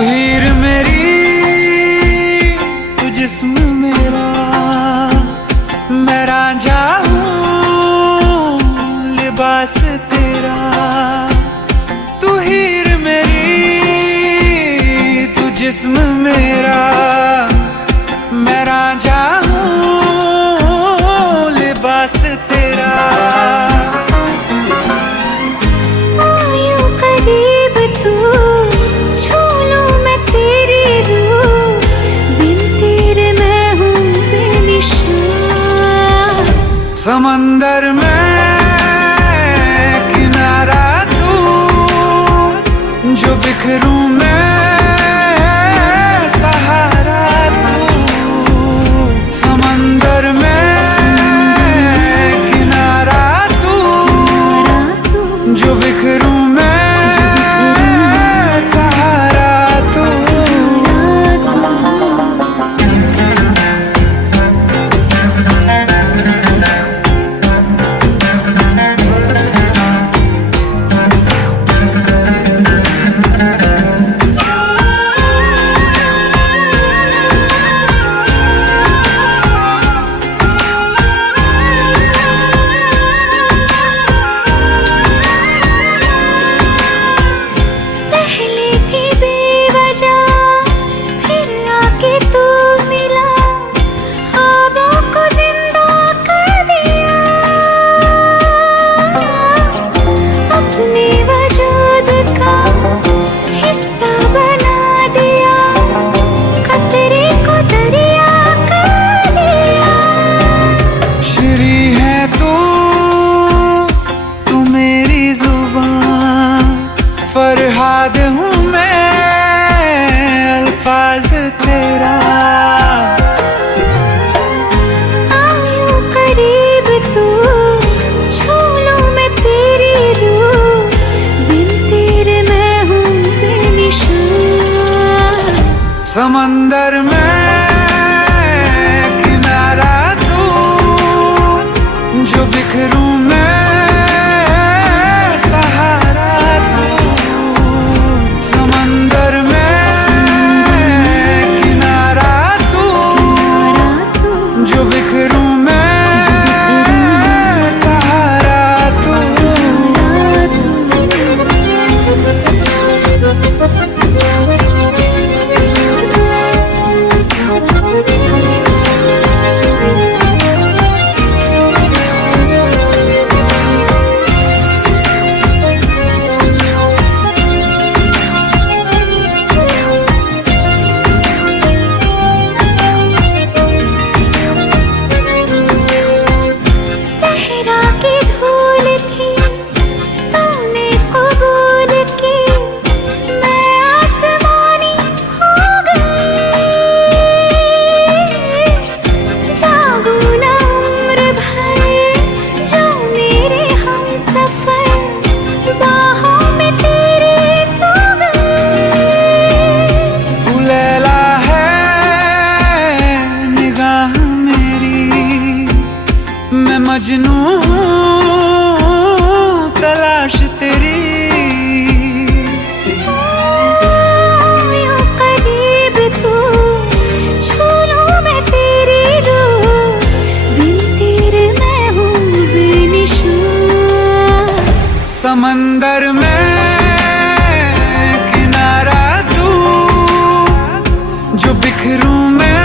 हीर मेरी तू जिस्म मेरा, मैं रांझा हूँ लिबास तेरा। तू हीर मेरी तू जिस्म मेरा, मैं रांझा हूँ लिबास तेरा। समंदर में किनारा तू, जो बिखरूं मैं सहारा तू। समंदर में किनारा तू, जो बिखरूं मैं सहारा तू। फरहाद हूँ मैं अल्फाज तेरा। आयूं करीब तू, छू लूं मैं तेरी रूह, बिन तेरे मैं हूँ बेनिशान। समंदर में किनारा तू, जो बिखरूं मैं मजनू तलाश तेरी। यूं करीब तू, छू लूं मैं तेरी रूह, बिन तेरे मैं हूँ बेनिशान। समंदर में किनारा तू, जो बिखरूं मैं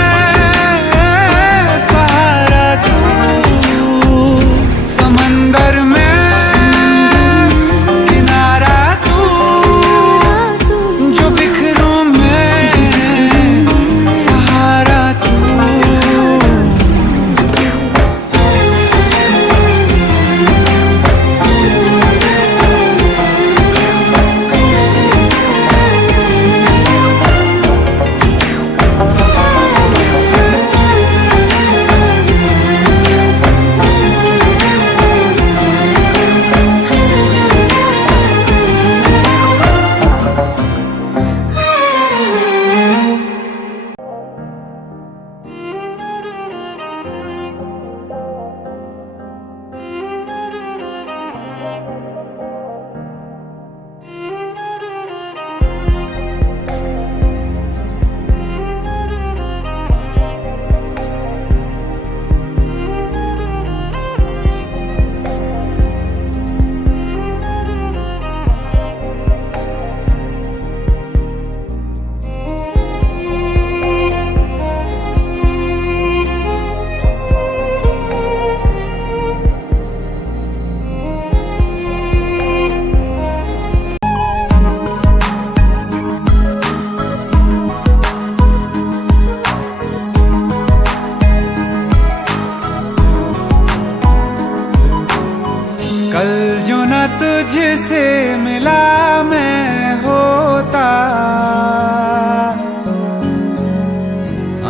मिला मैं होता,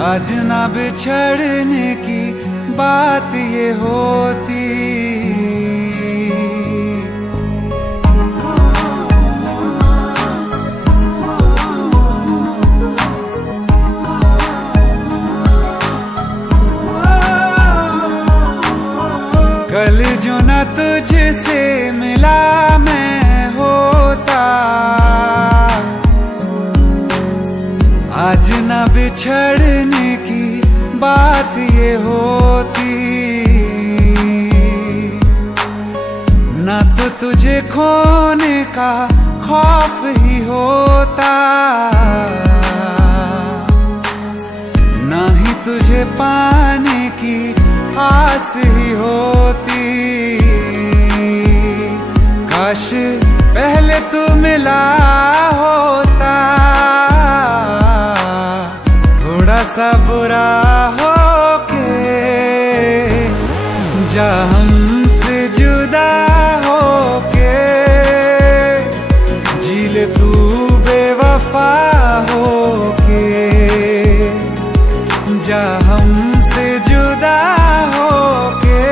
आज ना बिछड़ने की बात ये होती। कल जो न तुझसे मिला मैं होता, आज न बिछड़ने की बात ये होती। न तो तुझे खोने का खौफ ही होता, न ही तुझे पाने की आस ही होती। काश पहले तू मिला होता, थोड़ा सा बुरा हो के जा हमसे जुदा हो के, जी ले तू बेवफा हो के, जा हमसे जुदा हो के,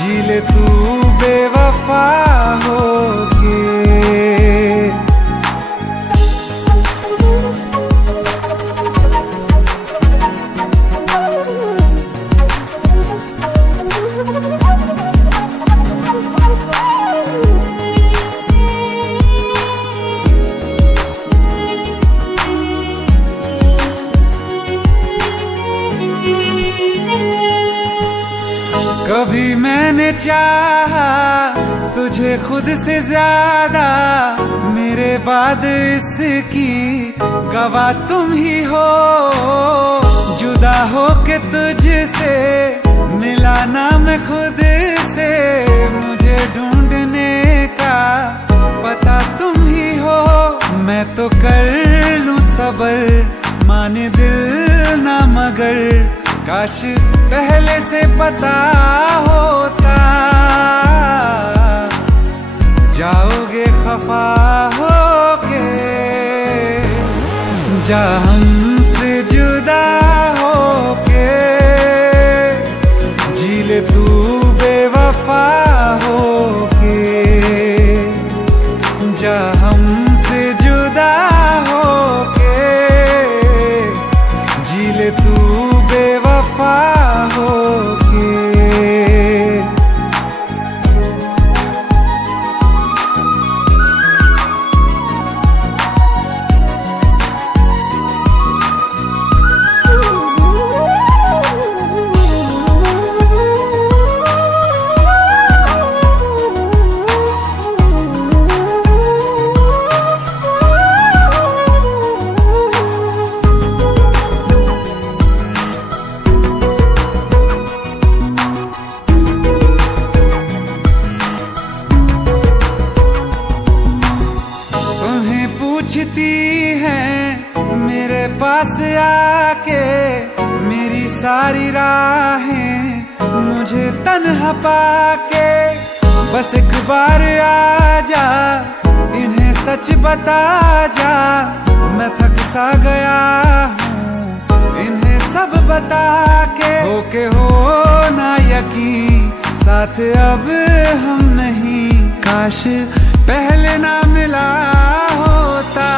जी ले तू बेवफा हो के। कभी मैंने चाहा तुझे खुद से ज्यादा, मेरे बाद इसकी गवाह तुम ही हो। जुदा हो के तुझसे मिला ना मैं खुद से, मुझे ढूंढने का पता तुम ही हो। मैं तो कर लूं सबर, माने दिल ना मगर, काश पहले से पता होता। जाओगे खफा होके, जा हमसे जुदा होके, जी ले तू बेवफा होके, जा हमसे जुदा होके, जी ले तू बेवफा होके। पूछती है मेरे पास आके, मेरी सारी राहें मुझे तन्हा पाके। बस एक बार आ जा, इन्हें सच बता जा, मैं थक सा गया हूँ इन्हें सब बता के। होके हो ना यकीन, साथ अब हम नहीं, काश पहले ना मिला होता।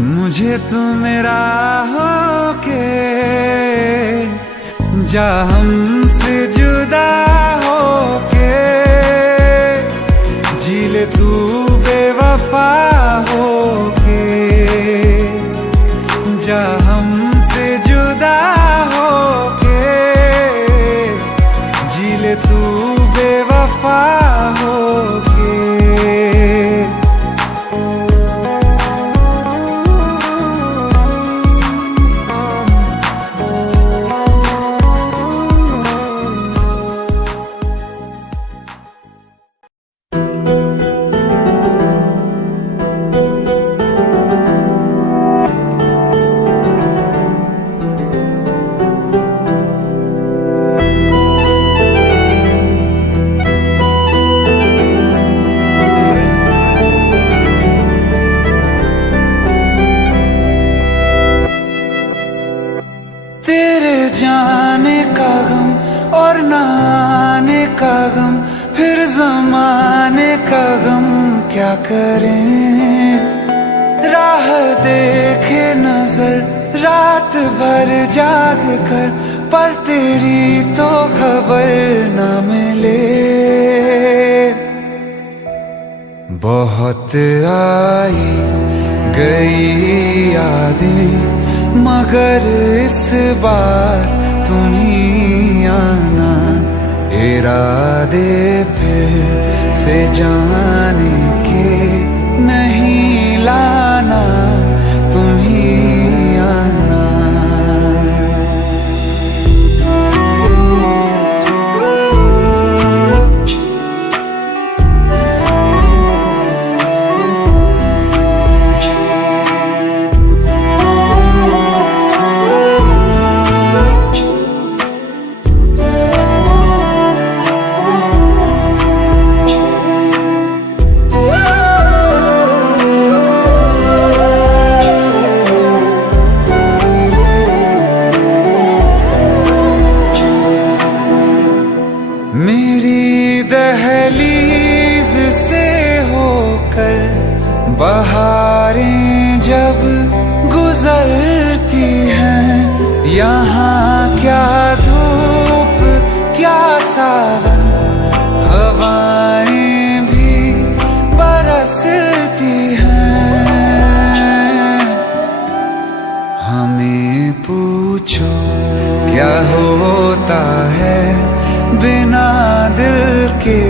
मुझे तू मेरा होके, जा हमसे जुदा होके, जी ले तू बेवफा होके, जा हमसे जुदा होके, जी ले तू बेवफा होके। और न आने का गम, फिर जमाने का गम क्या करें। राह देखे नजर रात भर जाग कर, पर तेरी तो खबर न मिले। बहुत आई गई यादें, मगर इस बार तुम ही आना। इरादे फिर से जाने के नहीं लाना, तुम ही आना। मेरी दहलीज से होकर बहारें जब गुजरती हैं, यहाँ क्या धूप क्या सावन, हवाएं भी बरसती हैं। हमें पूछो क्या होता है बिना दिल के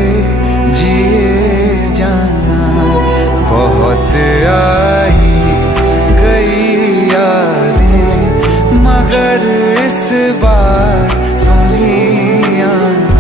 जिए जाना। बहुत आई गई यादें, मगर इस बार तुम ही आना।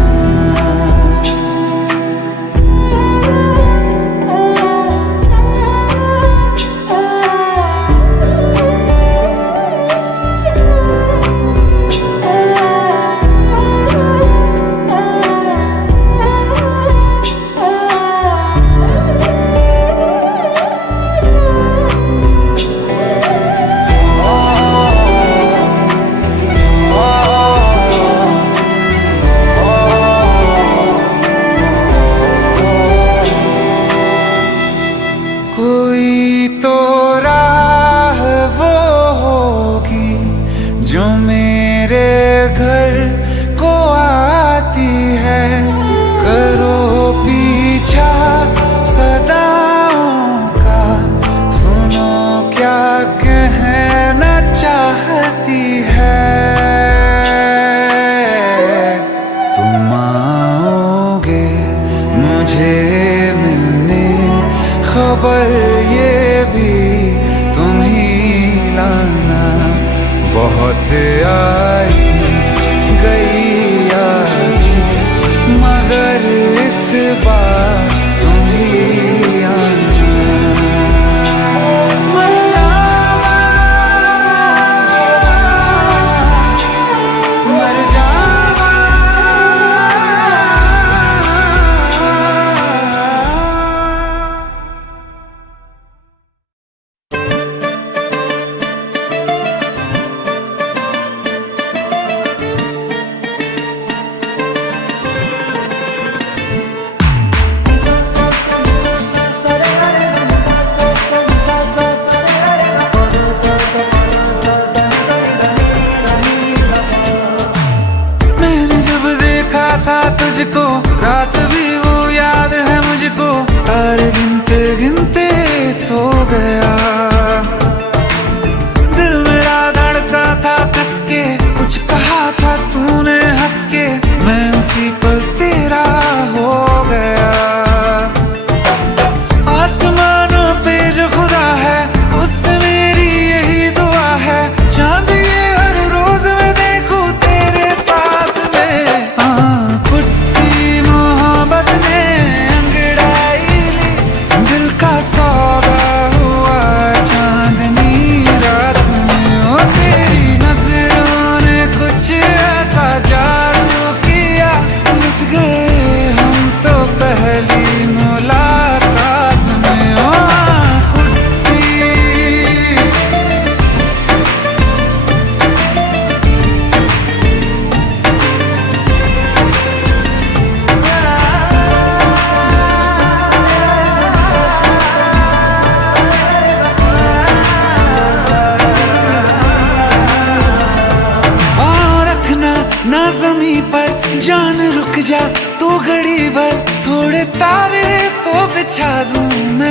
कोई तो राह वो होगी जो मेरे घर को आती है। करो पीछा सदाओं का, सुनो क्या कहना चाहती है। तुम आओगे मुझे मिलने, खबर ये भी तुम ही लाना। बहुत आई गई यादें, मगर इस बार तुम ही आना। मर जावा, मर जावा।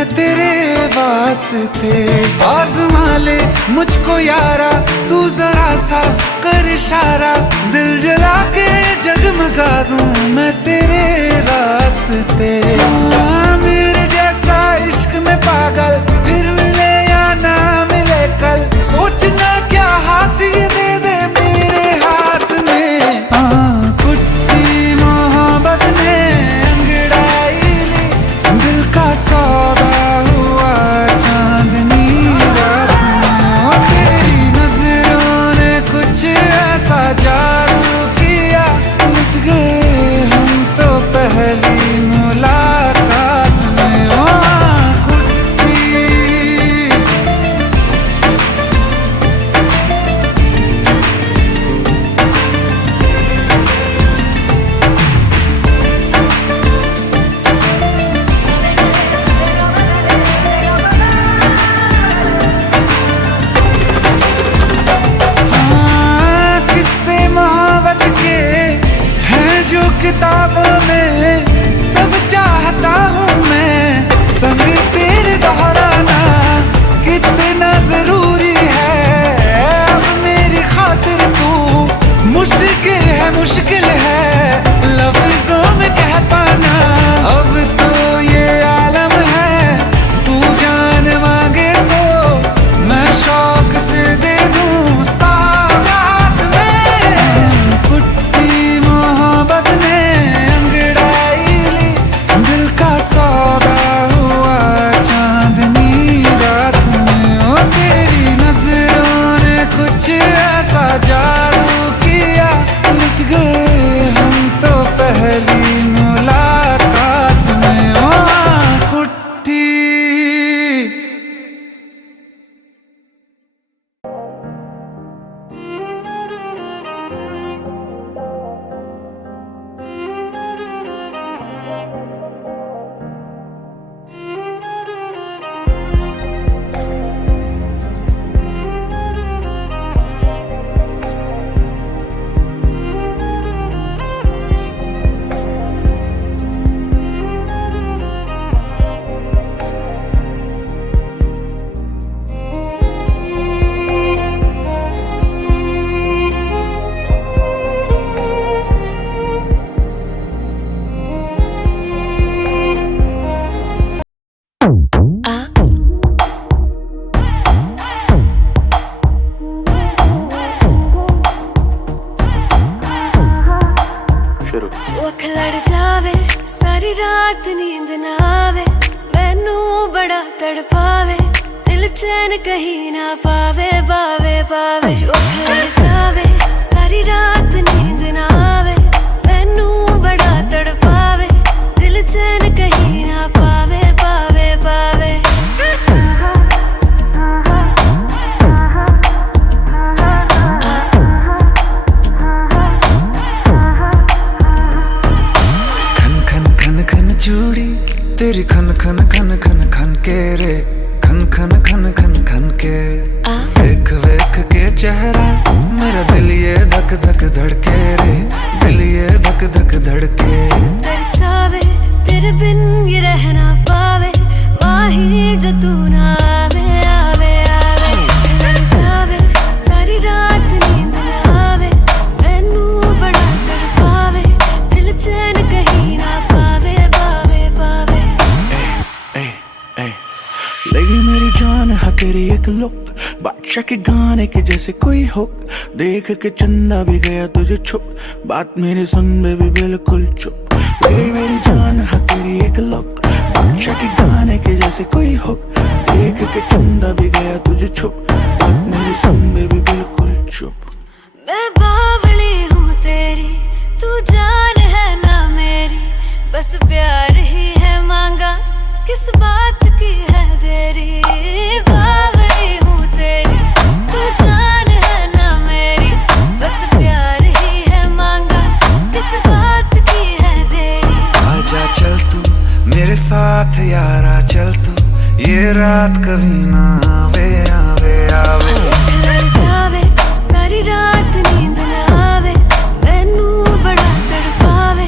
मैं तेरे वास्ते। आज़मा ले मुझको यारा, तू जरा सा कर इशारा, दिल जला के जगमगा दूं मैं तेरे रास्ते। मेरे जैसा इश्क में पागल फिर मिले या ना मिले कल, सोचना क्या हाथ ये दे दे मेरे हाथ में। कुट्टी मोहब्बत ने अंगड़ाई ली, दिल का सौदा हुआ चांदनी रात में। तेरी नजरों ने कुछ ऐसा जादू किया, लुट गए हम तो पहली मुलाकात में। कुट्टी किस्से मोहब्बत के हैं जो किताबों में, सब चाहता हूँ मैं संग तेरे दोहराना। कितना जरूरी है अब मेरी खातिर तू, मुश्किल है लफ्जों में कह पाना। अब तो ये आलम है, तू जान मांगे तो मैं शौक से दे दूं सौगात में। कुट्टी मोहब्बत ने अंगड़ाई ली, दिल का सौदा हुआ चांदनी रात में। तेरी नजरों ने कुछ ऐसा जादू किया, लुट गए हम तो पहली मुलाकात में। कुट्टी जो अख लड़ जावे सारी रात नींद ना आवे, मैनू बड़ा तड़पावे, दिल चैन कहीं ना पावे पावे पावे। जो अख लड़ जावे सारी रात नींद ना आवे, मैनू बड़ा तड़पावे, दिल चैन कहीं ना पावे पावे पावे। चूड़ी तेरी खन खन खन खन खन के रे, खन खन खन खन खन के। वेख वेख के चेहरा मेरा दिल ये धक धक धड़के रे, दिल ये धक धक धड़के। तरसावे तेरे बिन ये रह ना पावे, माही जो तू ना आवे आवे आवे। लड़ जावे सारी रात नींद ना आवे, मैनू बड़ा तड़पावे, दिल चैन कहीं ना पावे पावे पावे। लगी मेरी जान है तेरी एक लुक, बादशाह के गाने के जैसे कोई हो, देख के चंदा भी गया तुझे छुप, बात मेरी सुन बेबी बिल्कुल चुप। लगी मेरी जान है तेरी एक लुक, बादशाह के गाने के जैसे कोई हो, देख के चंदा भी गया तुझे छुप, बात मेरी सुन बेबी बिल्कुल चुप। मैं बावली हूँ तेरी, तू जान है ना मेरी, बस प्यार ही है मांगा, किस बात की है देरी। बावली हूँ तेरी, तू जान है ना मेरी, बस प्यार ही है मांगा, किस बात की है देरी। आजा चल तू मेरे साथ यारा, चल तू ये रात कभी ना आवे आवे आवे। लड़ जावे सारी रात नींद ना आवे, मैनू बड़ा तड़पावे,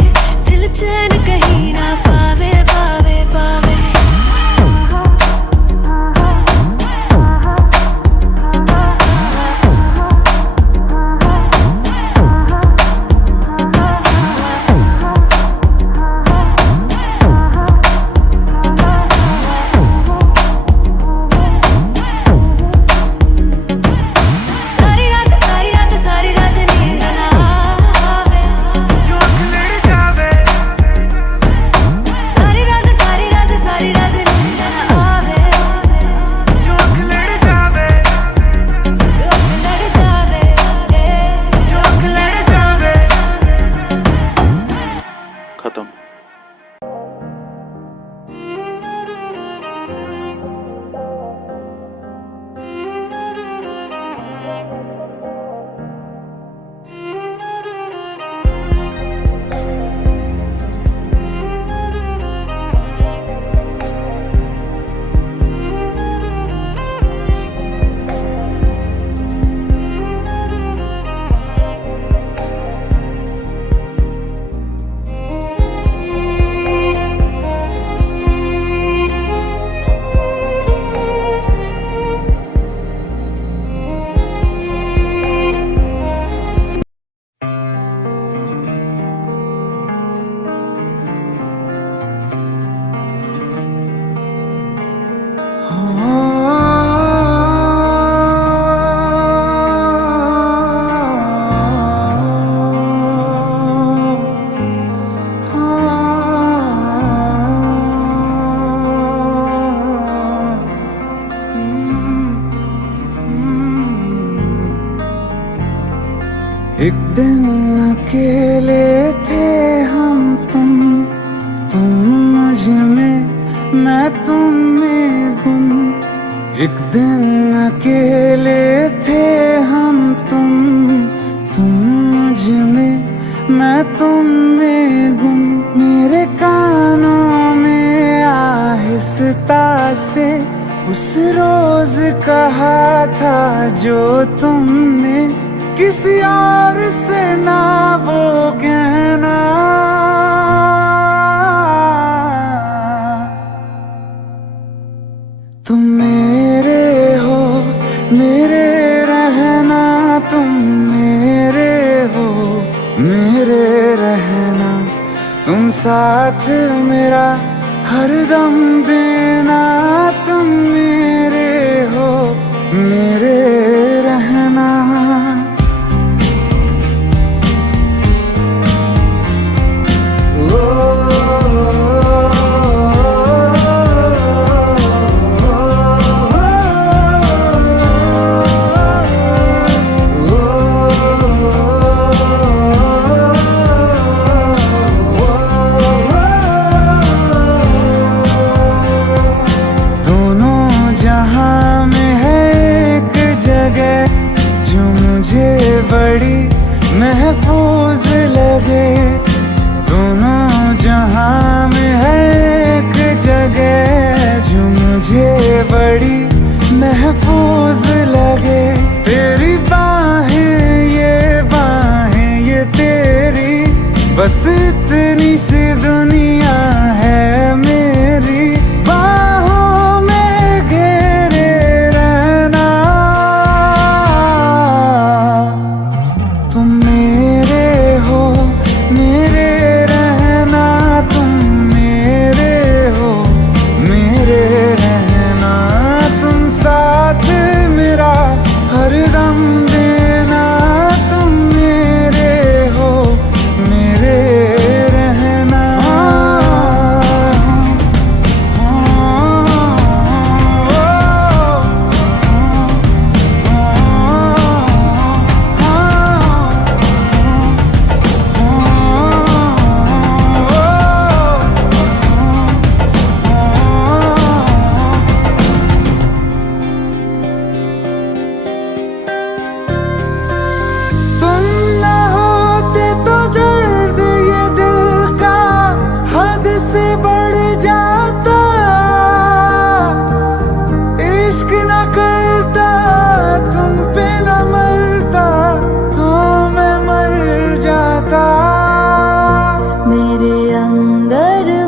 दिल चैन कहीं ना पावे पावे पावे। मैं तुम में गुम। एक दिन अकेले थे हम, तुम मुझ में, मैं तुम में गुम। मेरे कानों में आहिस्ता से उस रोज कहा था जो तुमने, किसी और से ना वो कहना। तुम मेरे हो, मेरे रहना, तुम मेरे हो, मेरे रहना। तुम साथ मेरा हरदम देना, तुम मेरे हो, मेरे रहना। जहां में है एक जगह जो मुझे बड़ी महफूज लगे। दोनों जहां में है एक जगह जो मुझे बड़ी महफूज लगे। तेरी बाहें ये तेरी, बस इतनी सी दुनिया है मेरी। हरदम देना, तुम मेरे हो, मेरे रहना।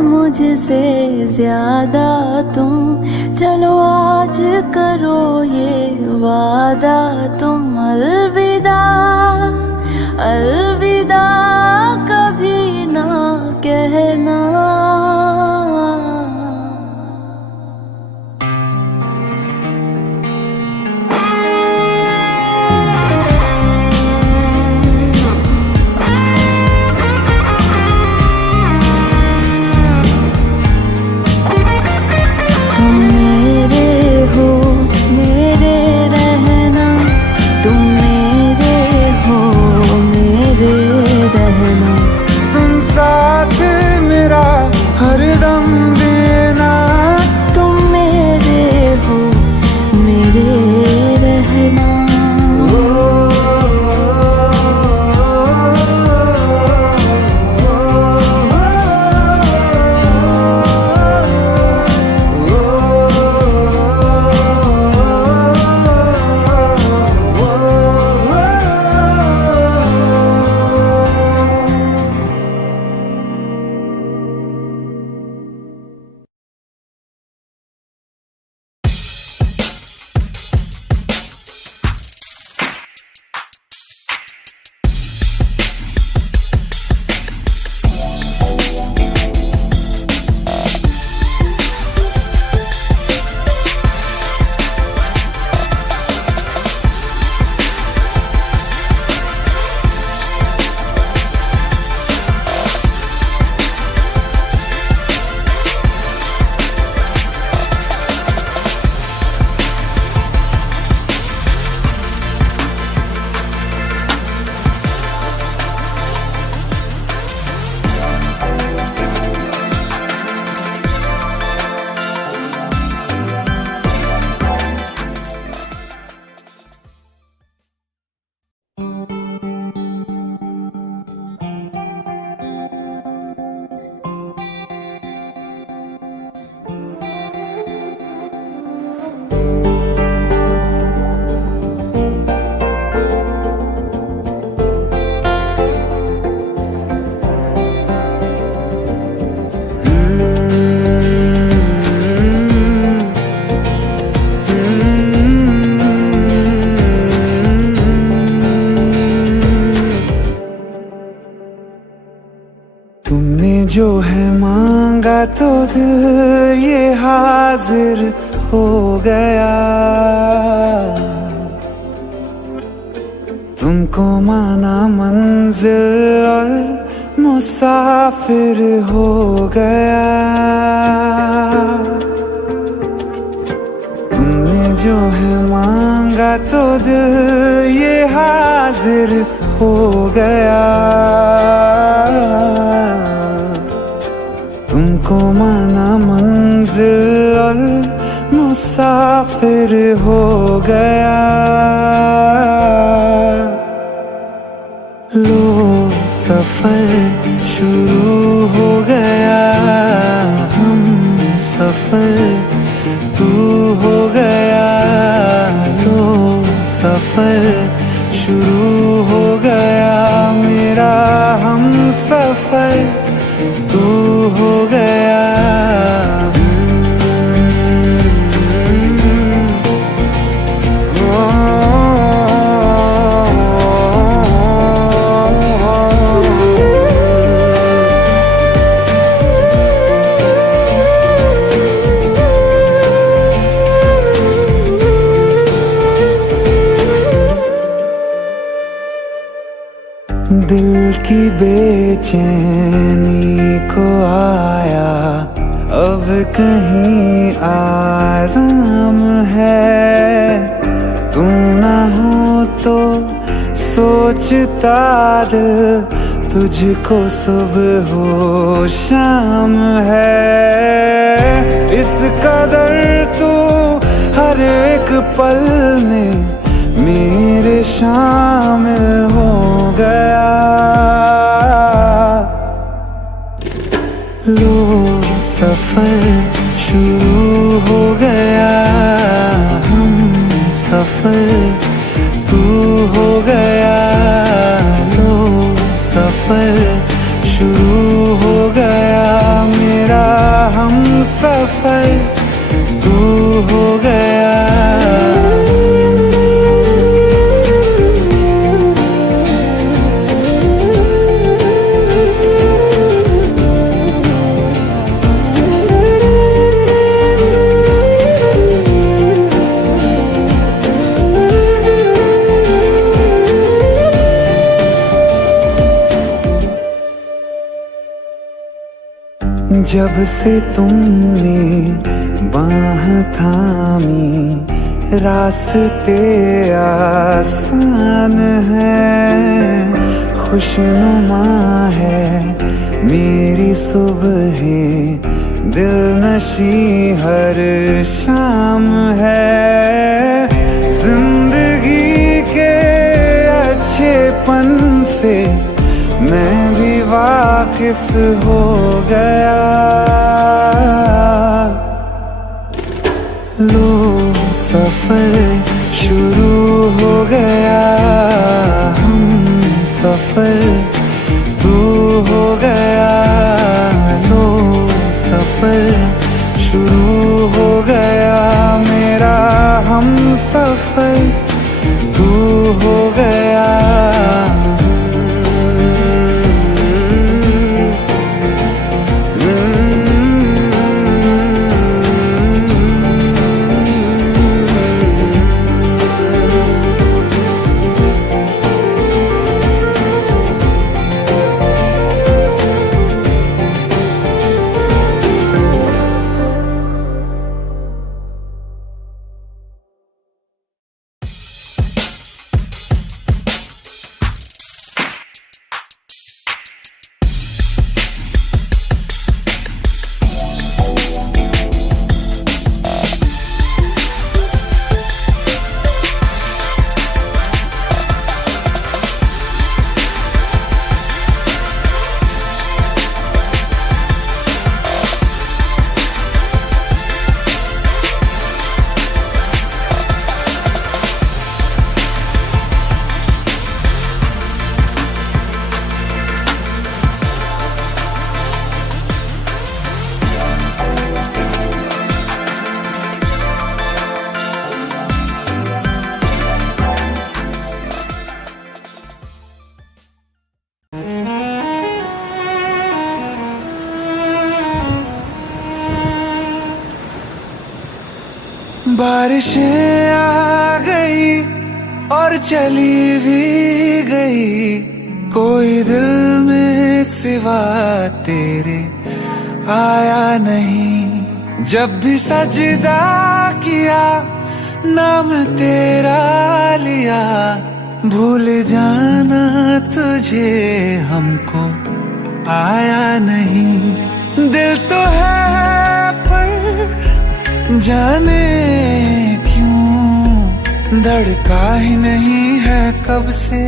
मुझसे ज्यादा तुम, चलो आज करो ये वादा तुम। अलविदा अलविदा कभी ना कहना। तुम साथ मेरा दिल ये हाजिर हो गया, तुमको माना मंजिल और मुसाफिर हो गया। तुमने जो है मांगा तो दिल ये हाजिर हो गया, तुमको माना मंजिल और मुसाफिर हो गया। लो सफर शुरू हो गया, हम सफर तू हो गया। लो सफर शुरू हो गया, मेरा हम सफर तू हो गया। दिल की बेचैनी को आया अब कहीं आराम है। तू ना हो तो सोचता दिल तुझको सुबह हो शाम है। इस कदर तू हर एक पल में मेरे शामिल हो गया। लो सफर शुरू हो गया, हम सफर तू हो गया। लो सफर शुरू हो गया, मेरा हम सफर तू हो गया। जब से तुमने बाह थामी रास्ते आसान है। खुशनुमा है मेरी सुबह, दिल नशी हर शाम है। जिंदगी के अच्छेपन से मैं भी वाकिफ हो गया। लो सफर शुरू हो गया, हम सफर तू हो गया। लो सफर शुरू हो गया, मेरा हम सफर तू हो गया। बारिशें आ गई और चली भी गई, कोई दिल में सिवा तेरे आया नहीं। जब भी सजदा किया नाम तेरा लिया, भूल जाना तुझे हमको आया नहीं। दिल तो है पर जाने क्यों धड़का ही नहीं है कब से,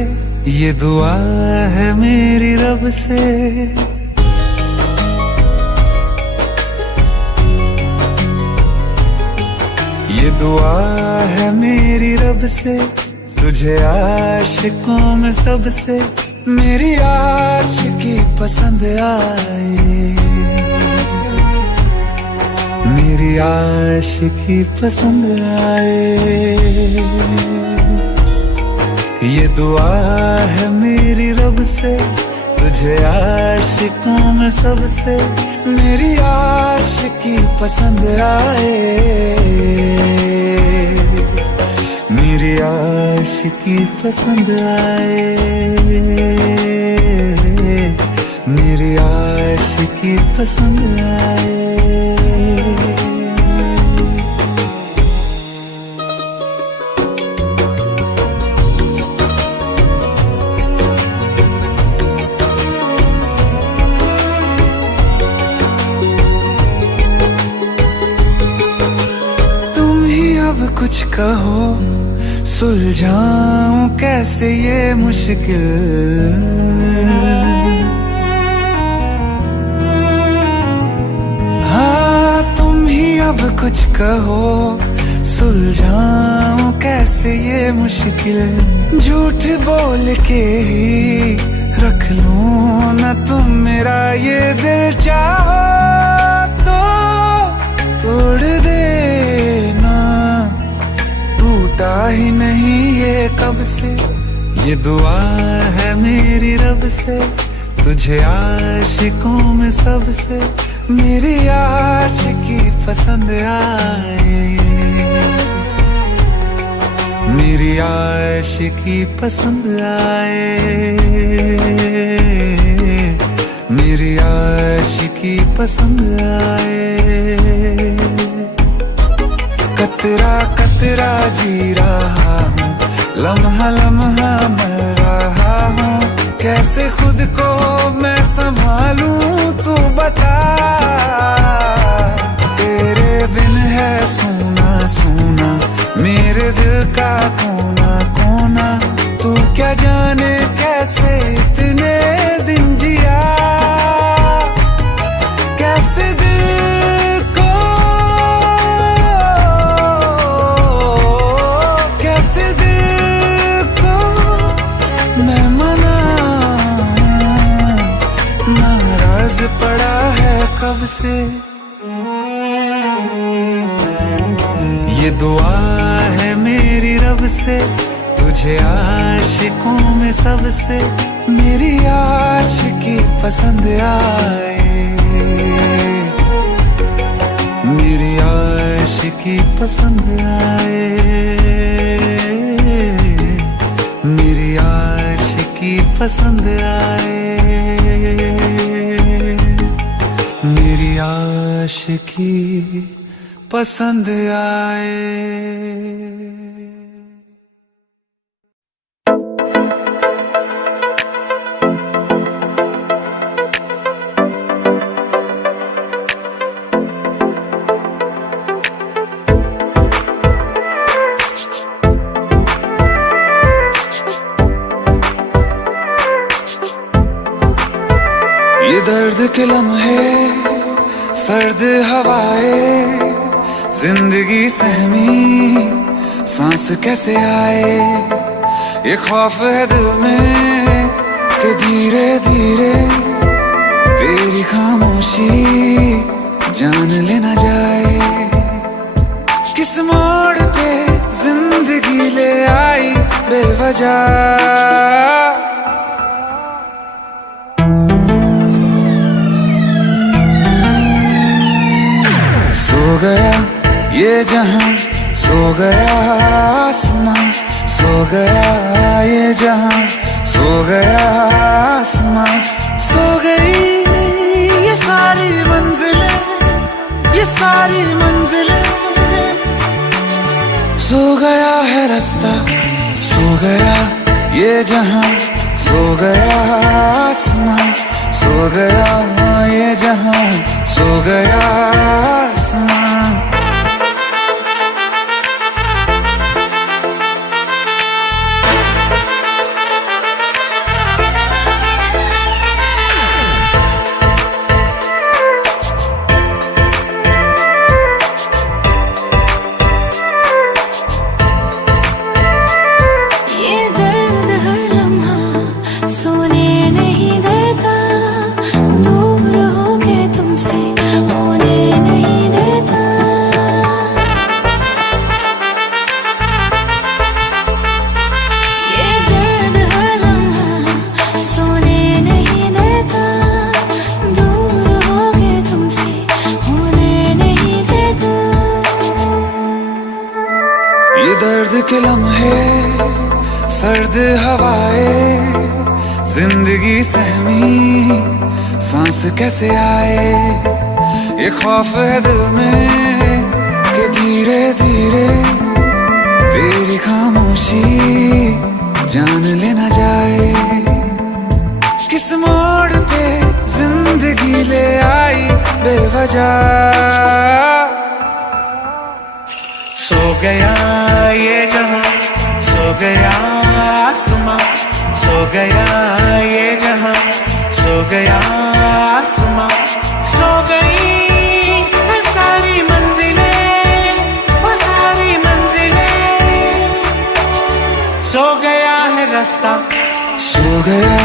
ये दुआ है मेरी रब से। ये दुआ है मेरी रब से, तुझे आशिकों में सबसे मेरी आशिकी पसंद आए, मेरी आशिकी पसंद आए। ये दुआ है मेरी रब से, तुझे आशिकों में सबसे मेरी आशिकी पसंद आए, मेरी आशिकी पसंद आए, मेरी आशिकी पसंद आए। कुछ कहो सुलझाऊं कैसे ये मुश्किल, हाँ तुम ही अब कुछ कहो सुलझाऊं कैसे ये मुश्किल। झूठ बोल के ही रख लूं ना तुम मेरा ये दिल, चाहो तो तोड़ देना, टूटा ही नहीं ये कब से। ये दुआ है मेरी रब से, तुझे आशिकों में सबसे मेरी आशिकी पसंद आए, मेरी आशिकी पसंद आए, मेरी आशिकी पसंद आए। कतरा कतरा जी रहा हूँ, लम्हा लम्हा मर रहा हूँ, कैसे खुद को मैं संभालूं तू बता। तेरे बिन है सूना सूना मेरे दिल का कोना कोना, तू क्या जाने कैसे इतने दिन जिया, कैसे दिल को कैसे दिल को मैं मनाऊं, नाराज पड़ा है कब से। ये दुआ है मेरी रब से, तुझे आशिकों में सबसे मेरी आशिकी पसंद आए, मेरी आशिकी पसंद आए, मेरी आशिकी पसंद आए, मेरी आशिकी पसंद आए। ये दर्द के लम्हे सर्द हवाएं, जिंदगी सहमी सांस कैसे आए। ये खौफ है दिल में कि धीरे धीरे तेरी खामोशी जान लेना जाए। किस मोड़ पे जिंदगी ले आई बेवजह, सो गया ये जहां, सो गया आसमां, सो गया ये जहां, सो गया आसमां, सो गई ये सारी मंजिलें, ये सारी मंजिलें। सो गया है रास्ता, सो गया ये जहां, सो गया आसमां, सो गया ये जहां, सो गया आसमां। सोने नहीं देता, दूर होके तुमसे होने नहीं देता। ये दर्द हर लम्हा सोने नहीं देता, दूर होके तुमसे होने नहीं देता। ये दर्द के लम्हे, सर्द हवाएं, जिंदगी सहमी सांस कैसे आए। ये खौफ है दिल में कि धीरे धीरे तेरी खामोशी जान लेना जाए। किस मोड़ पे जिंदगी ले आई बेवजह। सो गया ये जहां, सो गया आसमां, सो गया ये जहां, सो गया आसमां, सो गई वो सारी मंजिलें, वो सारी मंजिलें। सो गया है रास्ता, सो गया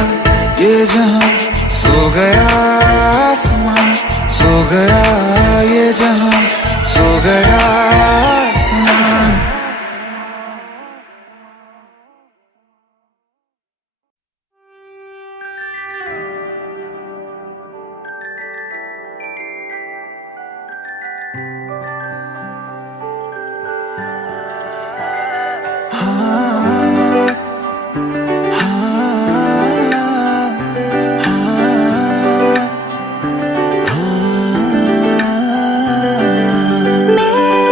ये जहां, सो गया आसमां, सो गया ये जहां, सो गया आसमां। मेरे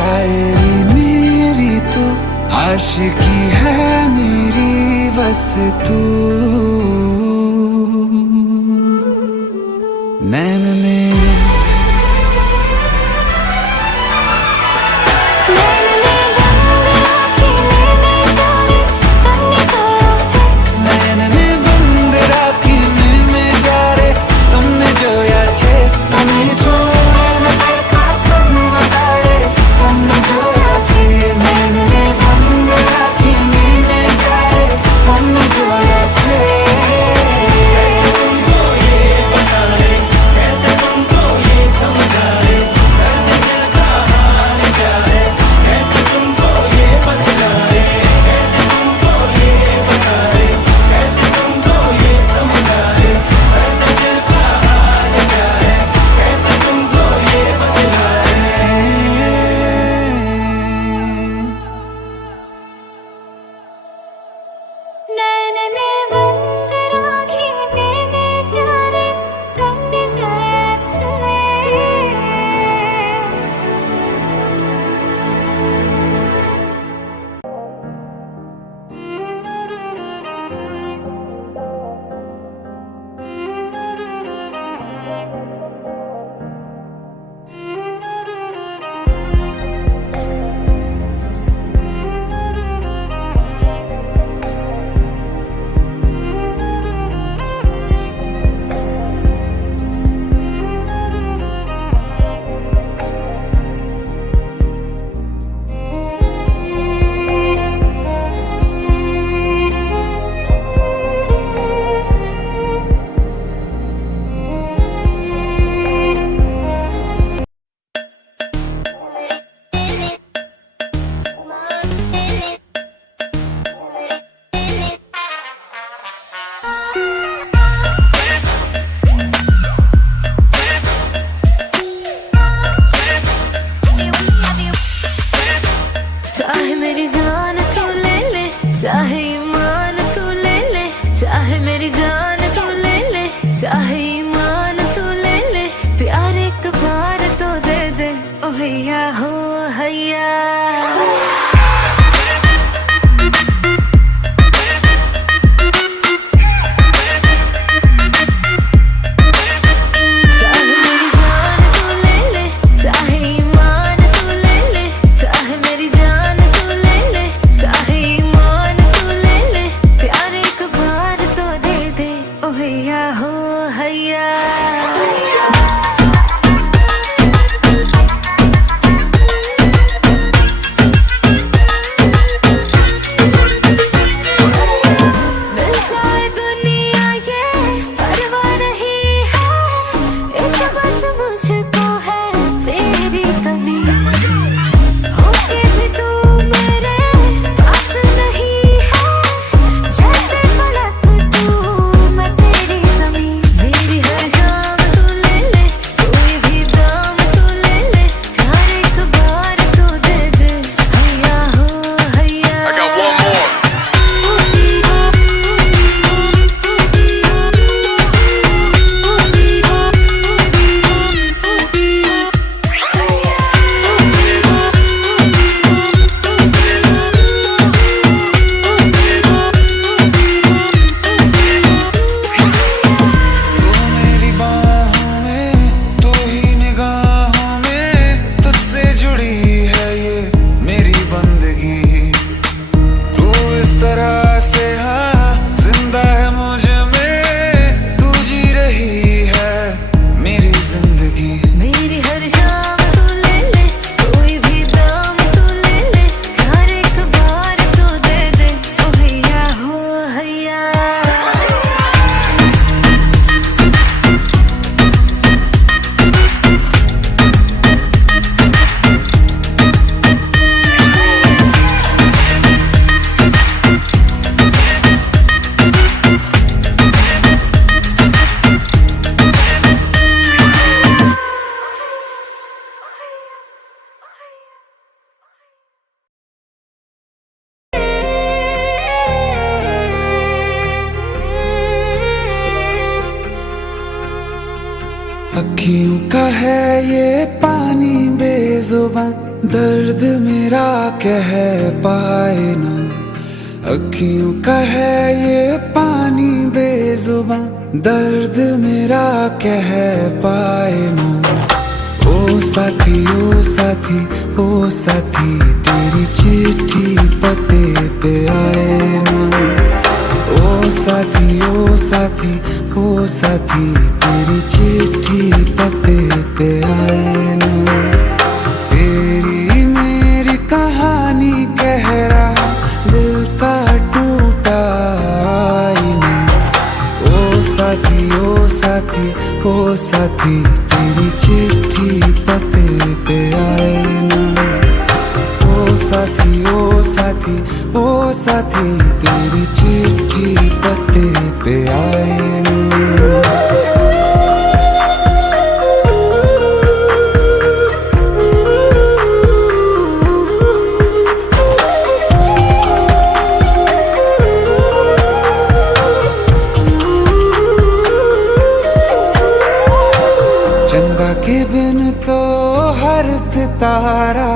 शायरी मेरी तो आशिकी है मेरी बस तू। नैन ने चाहे मेरी जान तू ले ले, चाहे ईमान तू ले ले, चाहे मेरी जान तू ले ले, चाहे ईमान तू ले ले, प्यार एक बार तो दे दे ओ हैया हो हैया। अखियों का है ये पानी बेजुबान, दर्द मेरा कह पाए ना, अखियों का है ये पानी बेजुबां। दर्द मेरा कह पाए ना, ओ साथी ओ साथी ओ साथी, तेरी चिट्ठी पते पे आए ना। ओ साथी ओ साथी ओ साथी, तेरी चिट्ठी पते पे आए ना। तेरी मेरी कहानी कह रहा दिल का टूटा आईना। ओ साथी ओ साथी ओ साथी, तेरी चिट्ठी पते पे आए ना। ओ साथी ओ साथी ओ साथी, तेरी चिट्ठी पते पे आए ना। चंदा के बिन तो हर सितारा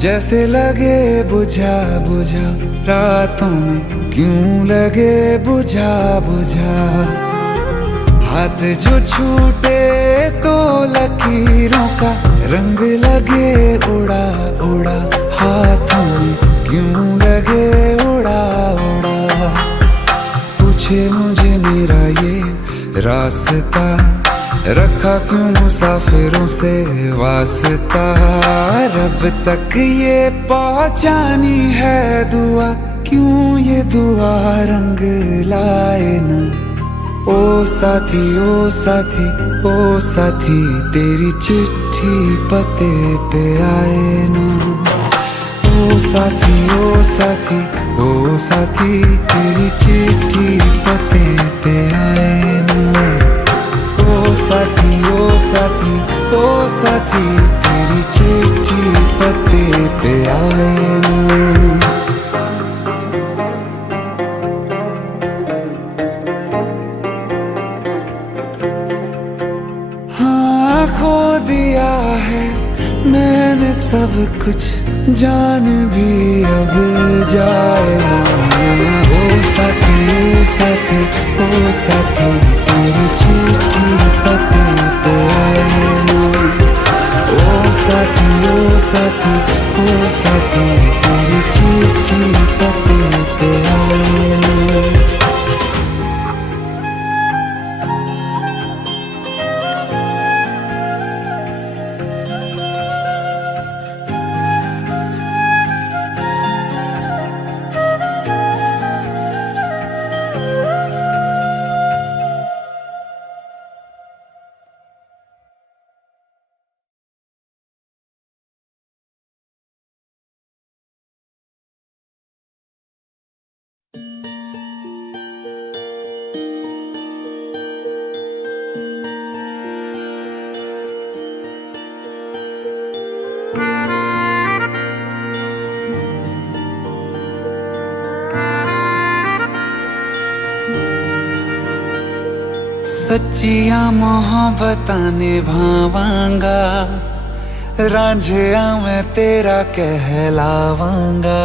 जैसे लगे बुझा बुझा, रातों में क्यों लगे बुझा बुझा। हाथ जो छूटे तो लकीरों का रंग लगे उड़ा उड़ा, हाथों में क्यों लगे उड़ा उड़ा। पूछे मुझे मेरा ये रास्ता, रखा क्यों मुसाफिरों से वास्ता। रब तक ये पहुंचानी है दुआ, क्यों ये दुआ रंग लाए ना। ओ साथी ओ साथी ओ साथी, तेरी चिट्ठी पते पे आए ना। ओ साथी ओ साथी ओ साथी, तेरी चिट्ठी पते पे आए ना। ओ साथी ओ साथी ओ साथी, तेरी चिट्ठी पते पे आए ना। हाँ खो दिया है मैंने सब कुछ, जान भी अब जाएगा। ओ साथी ओ साथी ओ साथी, तेरी चिट्ठी पते पे आए ना। ओ साथी ओ साथी ओ साथी, तेरी चिट्ठी पते पे आए ना। सच्चियां मोहब्बतां निभावांगा, रांझिया मैं तेरा कहलावांगा।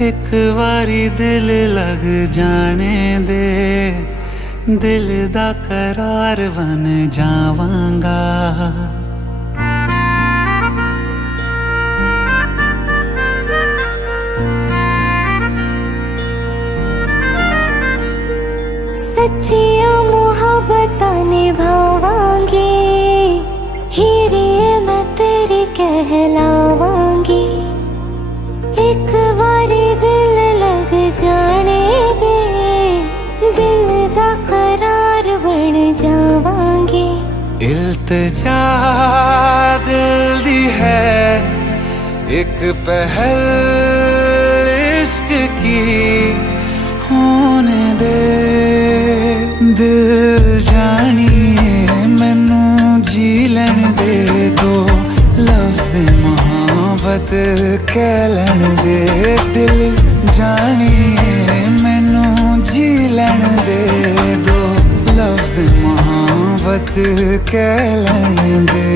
एक बारी दिल लग जाने दे, दिल दा करार बन जावांगा। सच्चियां मोहब्बतां निभावांगी, हीरे मैं तेरी कहलावांगी। एक बारी दिल लग जाने दे, दिल दा करार बन जावांगी। इल्तिजा दिल दी है एक पहल इश्क की, होने दे दिल जानिए मैनू जी लैन दे। दो लफ्ज़ मोहब्बत कह लैन दे, दिल जानिए मैनू जी लैन दे। दो लफ्ज़ मोहब्बत कह लैन दे।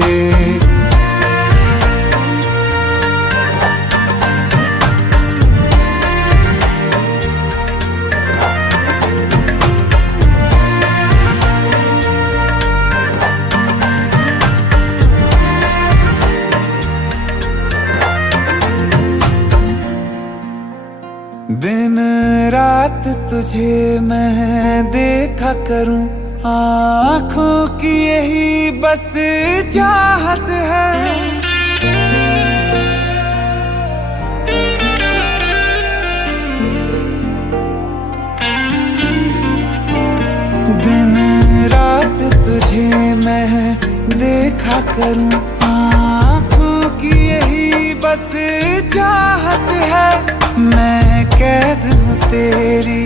दिन रात तुझे मैं देखा करूं, आँखों की यही बस चाहत है। दिन रात तुझे मैं देखा करूं, आँखों की यही बस चाहत है। मैं कैद हूँ तेरी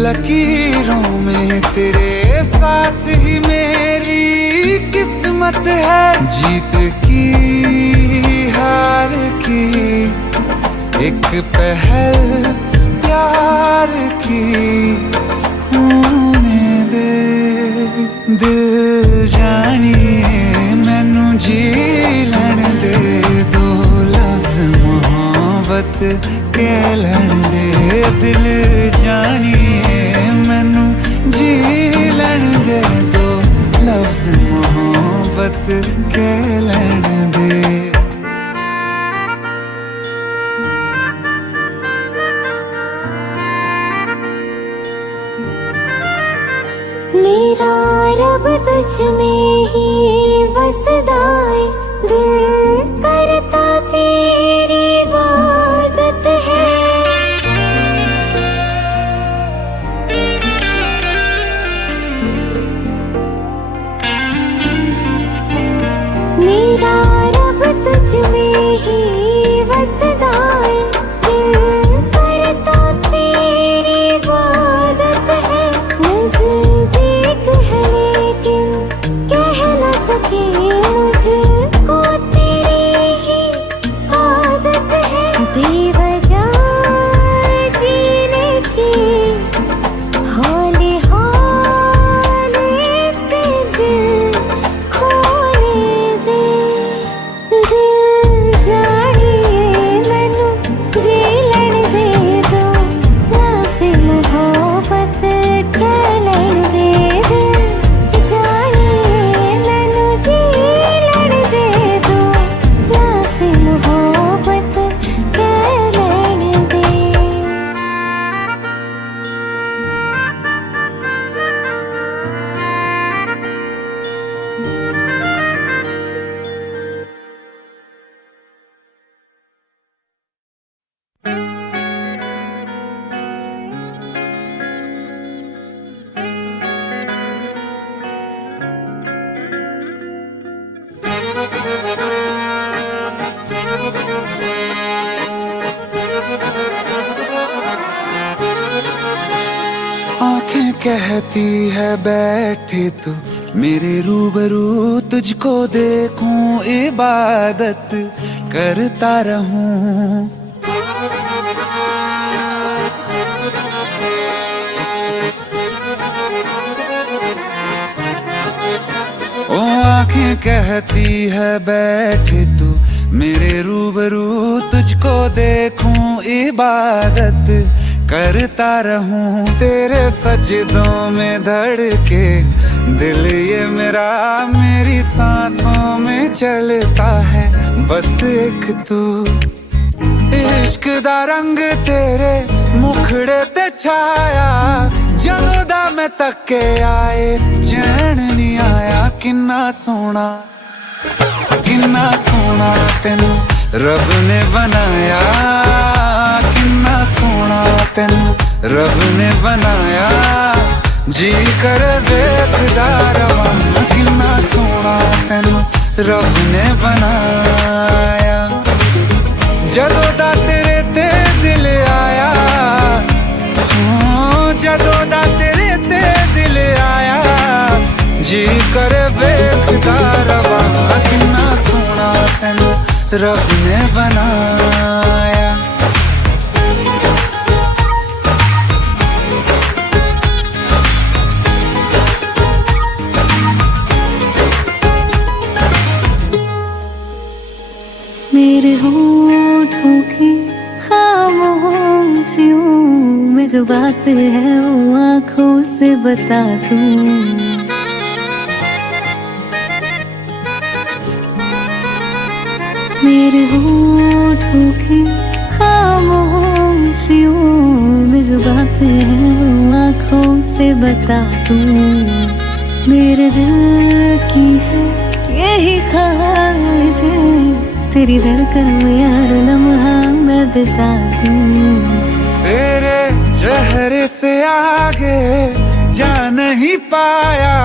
लकीरों में, तेरे साथ ही मेरी किस्मत है। जीत की हार की एक पहल प्यार की होने दे। दिल जानिए मैनू जी लैण दे, दो लफ्ज़ मोहब्बत कह लैण दे। दिल जानिए मैनू जी लैण दे, दो लफ्ज़ मोहब्बत कह लैण दे। मेरा रब तुझ में ही वसदा है, दिल करता तेरी इबादत है। मेरा रब तुझ में ही वसदा है, दिल करता तेरी इबादत है। नज़दीक है लेकिन कह न सके, मुझको तेरी ही आदत है। बेवजह जीने की हौले हौले से दिल खोने दे। दिल जानिए मैनू जी लैण दे, दो लफ्ज़ मोहब्बत कह लैण दे। दिल जानिए मैनू जी लैण दे, दो लफ्ज़ मोहब्बत कह लैण दे। आंखें कहती है बैठे तू मेरे रूबरू, तुझको देखूं इबादत करता रहूं। ओ आंखें कहती है बैठे तू मेरे रूबरू, तुझको देखूं इबादत करता रहूं। तेरे सजदों में धड़के दिल ये मेरा, मेरी सांसों में चलता है बस एक तू। इश्क दा रंग तेरे मुखड़े ते छाया, जदों दा मैं तके आए चैन नहीं आया। किन्ना सोना तेनू रब ने बनाया, किन्ना सोना तेनू रब ने बनाया। जी कर देखदा रवां, किन्ना सोना तेनू रब ने बनाया। जदों दा तेरे ते दिल आया, जदों दा तेरे ते दिल आया। जी कर देखदा रवां, किन्ना सोना तेनू रब ने बनाया। मेरे होठों की खामोशियों में जो बात है वो आँखों से बता दूं। मेरे होठों की खामोशियों बता दूं, मेरे दिल की है यही ख्वाहिश है, तेरी धड़कन में यार लम्हा मैं बिता दूं। तेरे चेहरे से आगे जा नहीं पाया,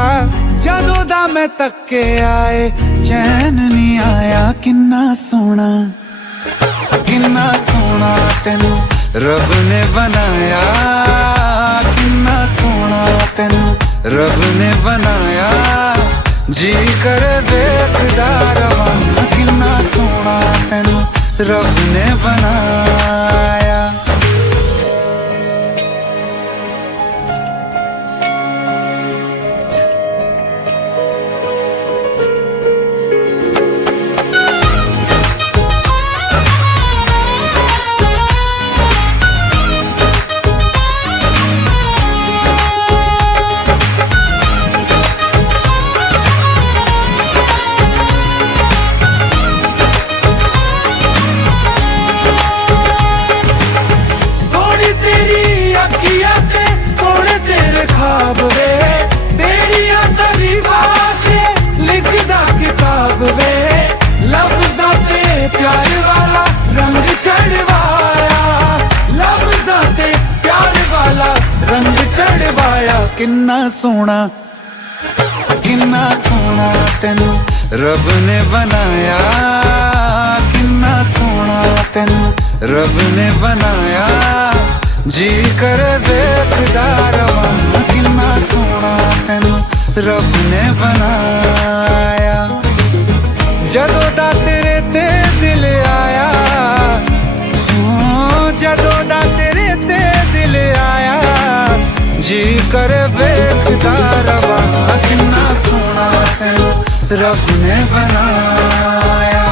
ਜਦੋਂ ਦਾ मैं तक के आए चैन नहीं आया। किन्ना सोना तेनू रब ने बनाया, किन्ना सोना तेनू रब ने बनाया, जी कर देखदा रवां। किन्ना सोना तेनू रब ने बनाया। प्यार वाला रंग चढ़वाया, लफ्ज़ां ते प्यार वाला रंग चढ़वाया। किन्ना सोना तेनू रब ने बनाया, किन्ना सोना तेनू रब ने बनाया, जी कर देखदा रवां। किन्ना सोना तेनू रब ने बनाया। ਜਦੋਂ ਦਾ ਤੇਰੇ ਤੇ ਦਿਲ ਆਇਆ, ਜਦੋਂ ਦਾ ਤੇਰੇ ਤੇ ਦਿਲ ਆਇਆ, ਜੀ ਕਰ ਵੇਖਦਾ ਰਵਾਂ। ਕਿੰਨਾ ਸੋਹਣਾ ਤੈਨੂੰ ਰੱਬ ਨੇ ਬਣਾਇਆ।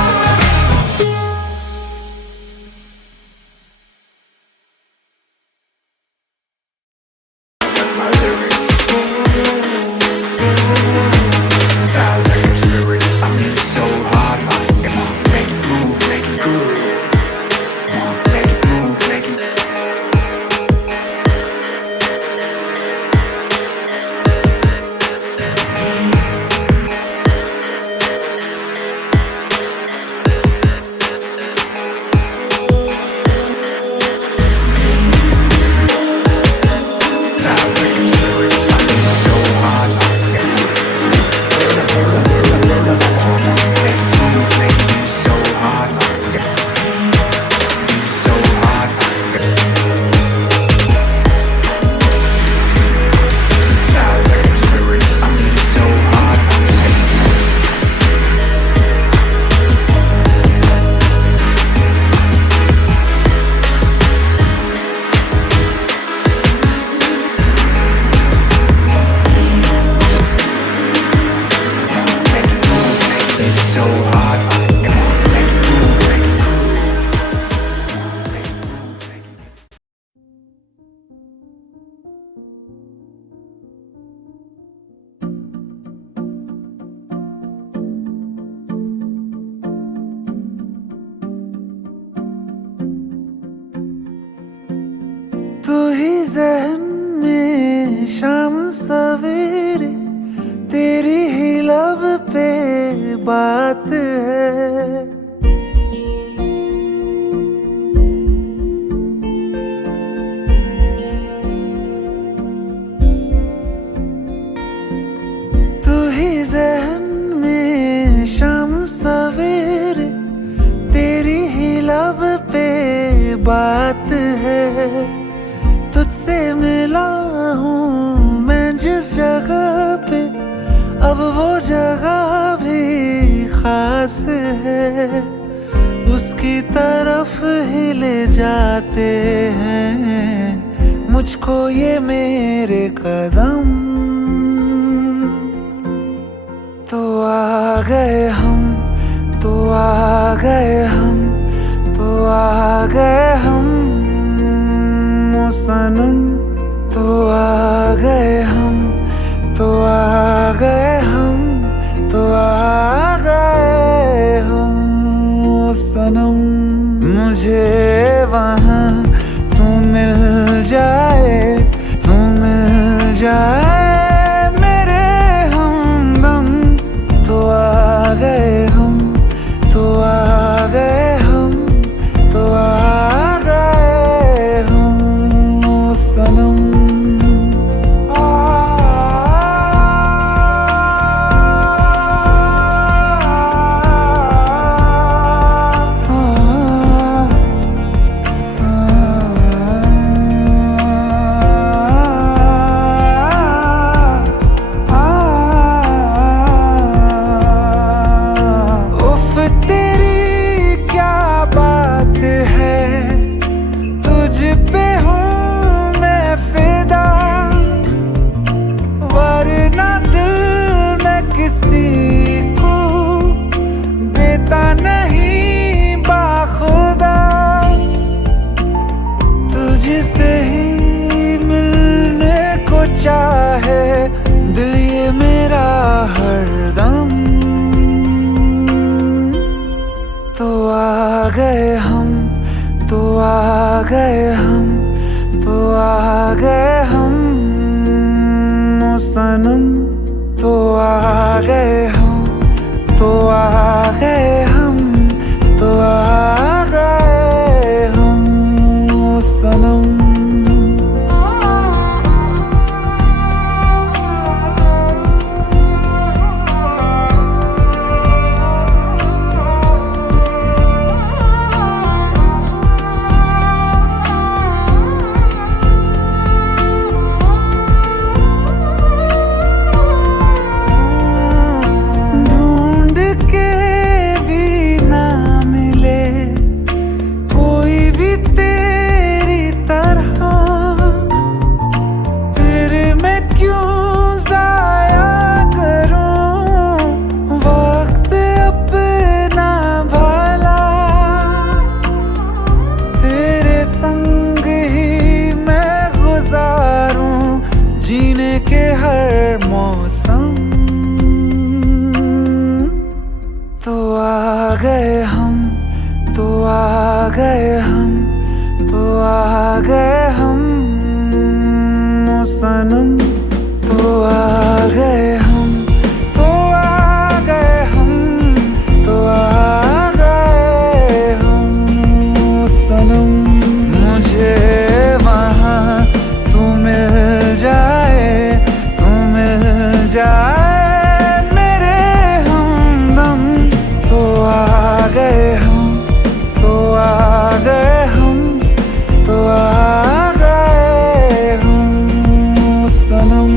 तू ही ज़हन में शाम सवेरे, तेरी ही लब पे बात है। तू ही ज़हन में शाम सवेरे, तेरी ही लब पे बात है। तुझसे मिला हूँ मैं जिस जगह पे, अब वो जगह भी खास है। उसकी तरफ ही ले जाते हैं मुझको ये मेरे कदम। तो आ गए हम, तो आ गए हम, तो आ गए हम ओ सनम। तो आ गए हम, तो आ गए हम, तो आ गए हम ओ सनम। मुझे वहाँ तू मिल जाए, तू मिल जाए। हरदम। तो आ गए हम, तो आ गए हम, तो आ गए हम ओ सनम। तो आ गए हम, तो आ गए हम, तो आ गए हम ओ सनम। जीने के हर मौसम। तो आ गए हम, तो आ गए हम, तो आ गए हम ओ सनम। तो आ गए हम, तो आ गए हम, तो आ गए हम ओ सनम। मुझे वहाँ तू मिल जाए, तू मिल जाए मेरे हमदम। तो आ गए हम, तो आ गए हम, तो आ गए हम सनम।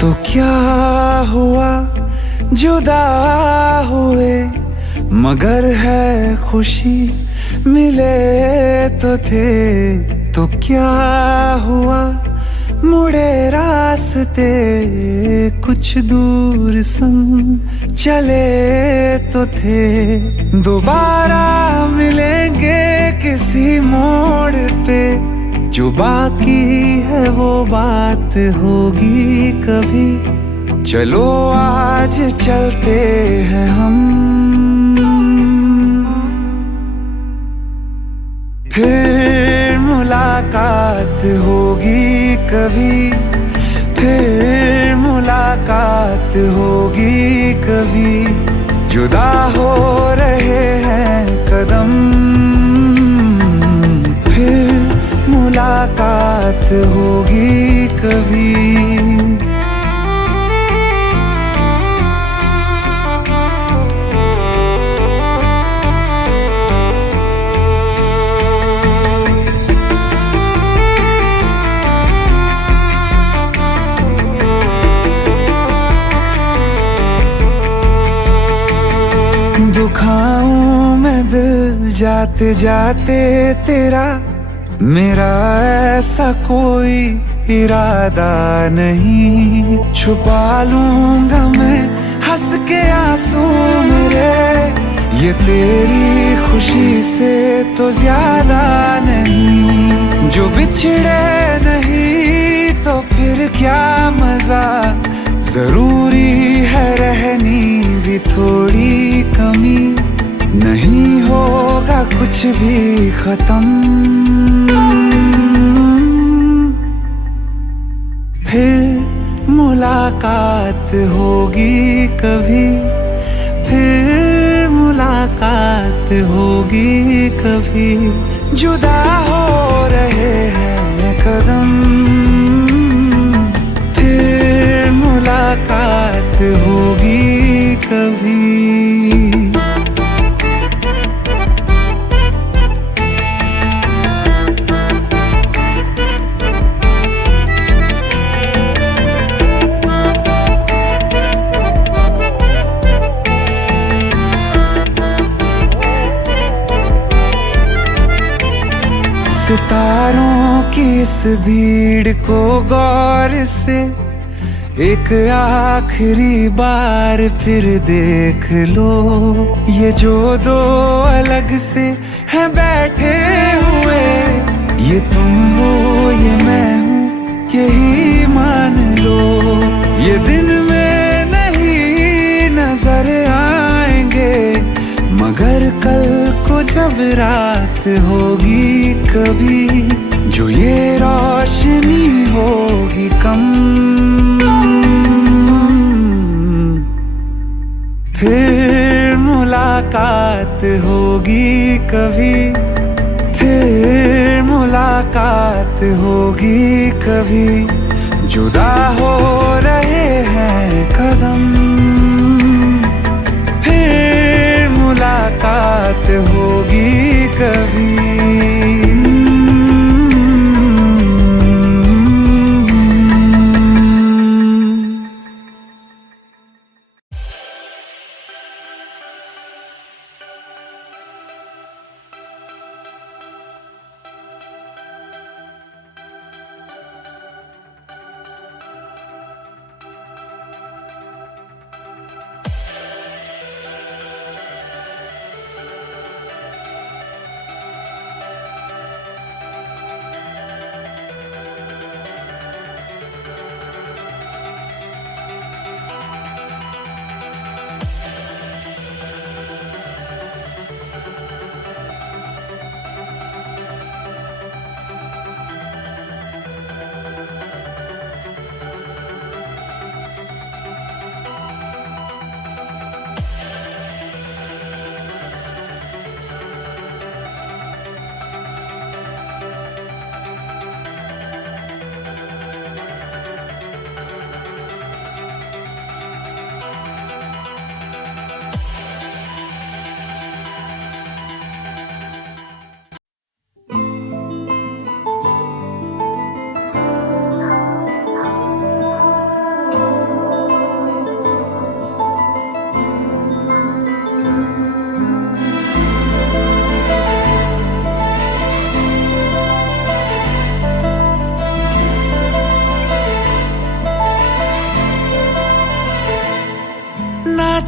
तो क्या हुआ जुदा हुए, मगर है खुशी मिले तो थे। तो क्या हुआ मुड़े रास्ते कुछ दूर संग चले तो थे। दोबारा मिलेंगे किसी मोड़ पे, जो बाकी है वो बात होगी कभी। चलो आज चलते हैं हम, फिर मुलाकात होगी कभी, फिर मुलाकात होगी कभी। जुदा हो रहे हैं कदम, फिर मुलाकात होगी कभी। दुखाऊं मैं दिल जाते जाते तेरा, मेरा ऐसा कोई इरादा नहीं। छुपा लूंगा मैं हंस के आंसू मेरे, ये तेरी खुशी से तो ज्यादा नहीं। जो बिछड़े नहीं तो फिर फिर क्या मजा, जरूरी है रहनी भी थोड़ी कमी, नहीं होगा कुछ भी खत्म। फिर मुलाकात होगी कभी, फिर मुलाकात होगी कभी, जुदा हो रहे हैं कदम, फिर मुलाकात होगी कभी। सितारों की इस भीड़ को गौर से एक आखिरी बार फिर देख लो, ये जो दो अलग से हैं बैठे हुए, ये तुम हो ये मैं हूँ यही मान लो, ये दिन में नहीं नजर आएंगे, मगर कल को जब रात होगी कभी, जो ये रोशनी होगी कम, फिर मुलाकात होगी कभी, फिर मुलाकात होगी कभी, जुदा हो रहे हैं कदम, फिर मुलाकात होगी कभी।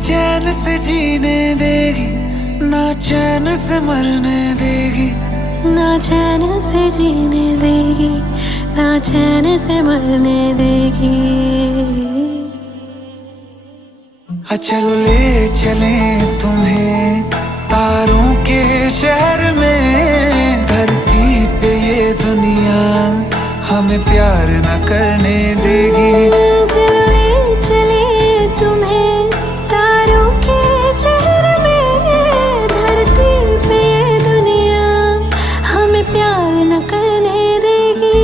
चैन से जीने देगी, ना चैन से मरने देगी, ना चैन से जीने देगी, ना चैन से मरने देगी। चलो ले चले तुम्हें तारों के शहर में, धरती पे ये दुनिया हमें प्यार न करने देगी। चलो ले चले तुम्हें तारों के शहर में, धरती पे ये दुनिया हमें प्यार न करने देगी।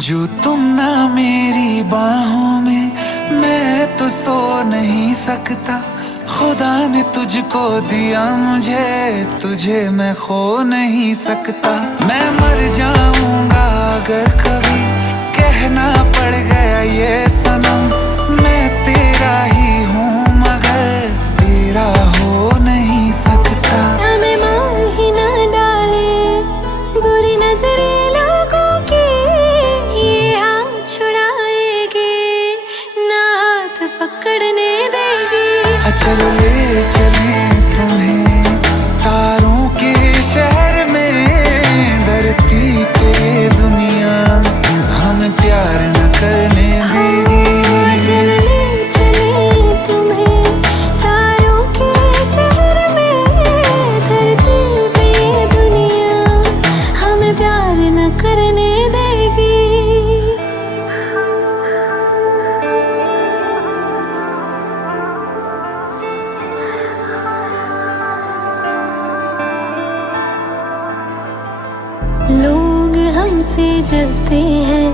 जो तुम ना मेरी बाहों में, मैं तो सो नहीं सकता। खुदा ने तुझको दिया मुझे, तुझे मैं खो नहीं सकता। मैं मर जाऊंगा अगर कभी कहना पड़ गया ये सनम, मैं तेरा ही हूँ मगर तेरा हो नहीं सकता। हमें मार ही ना डाले बुरी नजरें लोगों की, ये हाथ छुड़ाएगी हमसे जलते हैं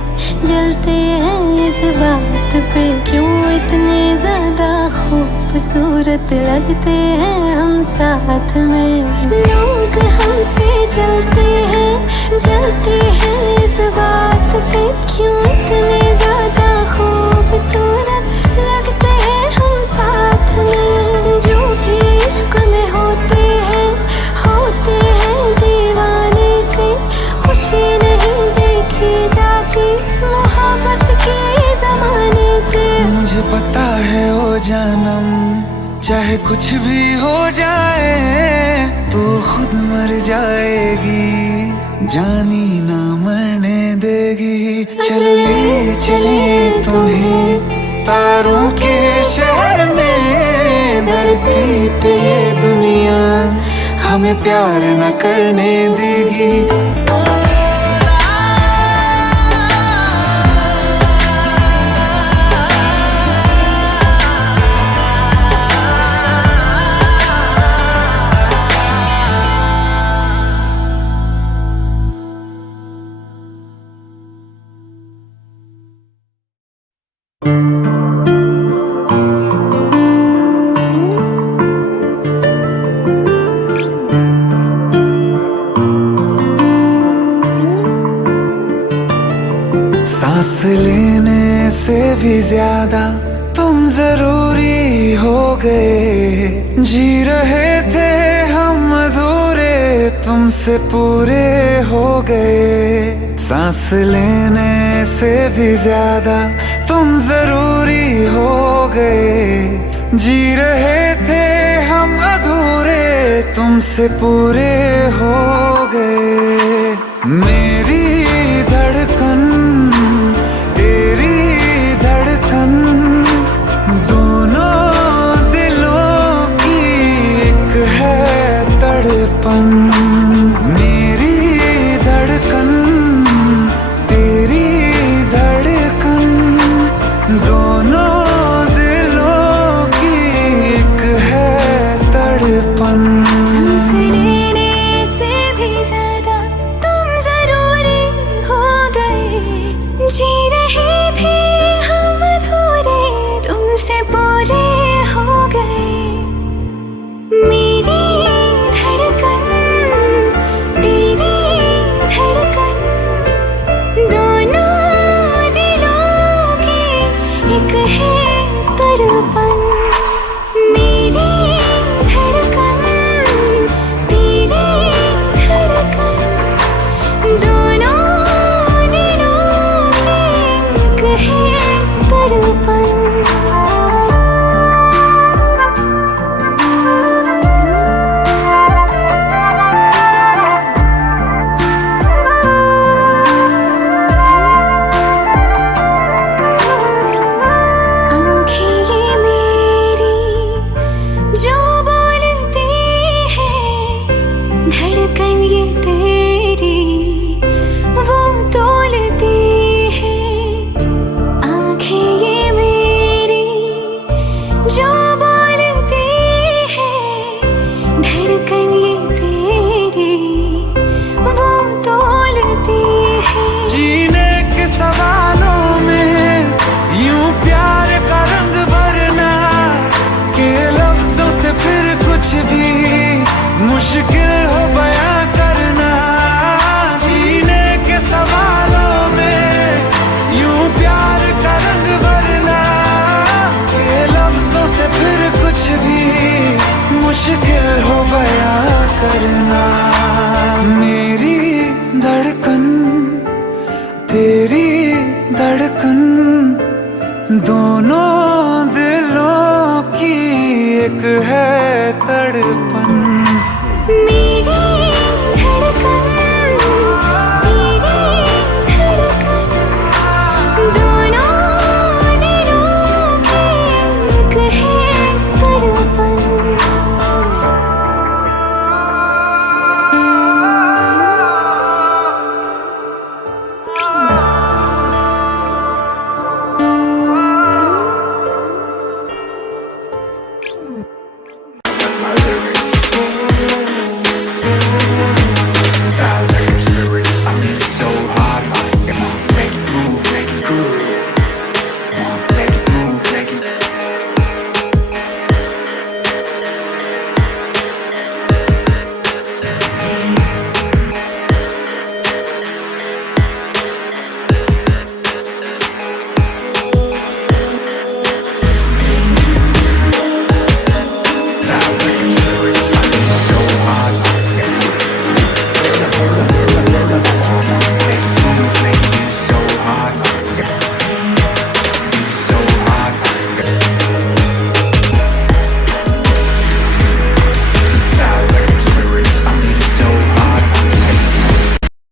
इस बात पे क्यों इतने ज्यादा खूबसूरत लगते हैं हम साथ में। लोग हमसे जलते हैं इस बात पे क्यों इतने ज्यादा खूबसूरत लगते हैं हम साथ में। जो भी इश्क में होते हैं दीवाने से खुशी नहीं देखी जाती मोहब्बत के ज़माने से। मुझे पता है ओ जानम चाहे कुछ भी हो जाए तू खुद मर जाएगी जानी ना मरने देगी। चले तुम्हें तारों के शहर में धरती पे दुनिया हमें प्यार न करने देगी। सांस लेने से भी ज्यादा तुम जरूरी हो गए। जी रहे थे हम अधूरे तुमसे पूरे हो गए। सांस लेने से भी ज्यादा तुम जरूरी हो गए। जी रहे थे हम अधूरे तुमसे पूरे हो गए। मेरी धड़कन तेरी धड़कन दोनों दिलों की एक है तड़पन। मेरी धड़कन तेरी धड़कन दोनों दिलों की एक है तड़पन। सांस लेने से भी ज्यादा तुम जरूरी हो गए। जी रहे थे हम अधूरे तुमसे पूरे हो गए। मेरी धड़कन तेरी धड़कन दोनों दिलों की एक है तड़पन। मेरी धड़कन तेरी धड़कन दोनों दिलों की एक है तड़पन। आँखें ये मेरी जो बोलती है धड़कन ये तेरी वो तोलती है। आँखें ये मेरी जो बोलती है धड़कन ये तेरी वो तोलती है। जीने के सवालों में यूं प्यार का रंग भरना के लफ्जों से फिर कुछ भी मुश्किल हो बयां करना। जीने के सवालों में यूं प्यार का रंग भरना के लफ्जों से फिर कुछ भी मुश्किल हो बयां करना।